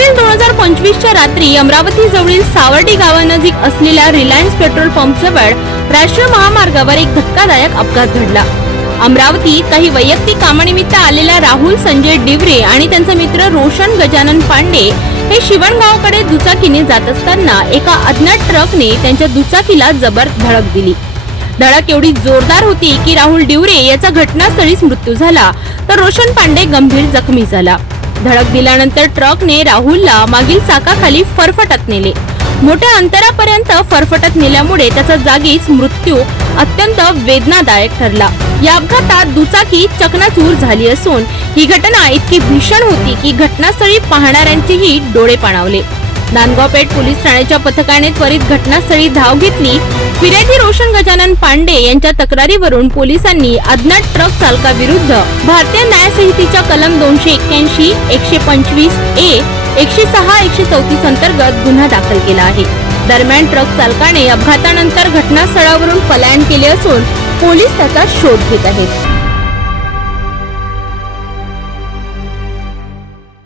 April दोन हजार पंचवीसच्या रात्री अमरावती जवळील सावर्डी गावानजीक असलेल्या रिलायन्स पेट्रोल पंप जवळ राष्ट्रीय महामार्गावर एक धक्कादायक अपघात घडला. अमरावतीत काही वैयक्तिक कामानिमित्त आलेल्या राहुल संजय डिवरे आणि त्यांचा मित्र रोशन गजानन पांडे हे शिवणगावकडे दुचाकीने जात असताना एका अज्ञात ट्रकने त्यांच्या दुचाकीला जबर धडक दिली. धडक एवढी जोरदार होती की राहुल डिवरे याचा घटनास्थळीच मृत्यू झाला तर रोशन पांडे गंभीर जखमी झाला. धडक दिल्यानंतर ट्रकने राहुलला मागील चाकाखाली फरफटत नेले. मोठ्या अंतरापर्यंत फरफटत नेल्यामुळे त्याचा जागीच मृत्यू अत्यंत वेदनादायक ठरला. या अपघातात दुचाकी चकनाचूर झाली असून ही घटना इतकी भीषण होती की घटनास्थळी पाहणाऱ्यांचेही डोळे पाणावले. नांदगावपेठ पोलीस ठाण्याच्या पथकाने त्वरित घटनास्थळी धाव घेतली. फिर्यादी रोशन गजानन पांडे यांच्या तक्रारीवरून पोलिसांनी अज्ञात ट्रक चालकाविरुद्ध भारतीय न्याय संहितेच्या कलम दोनशे एक्क्याऐंशी एकशे पंचवीस ए एकशे सहा एकशे चौतीस अंतर्गत गुन्हा दाखल केला आहे. दरम्यान ट्रक चालकाने अपघातानंतर घटनास्थळावरून पलायन केले असून पोलीस त्याचा शोध घेत आहेत.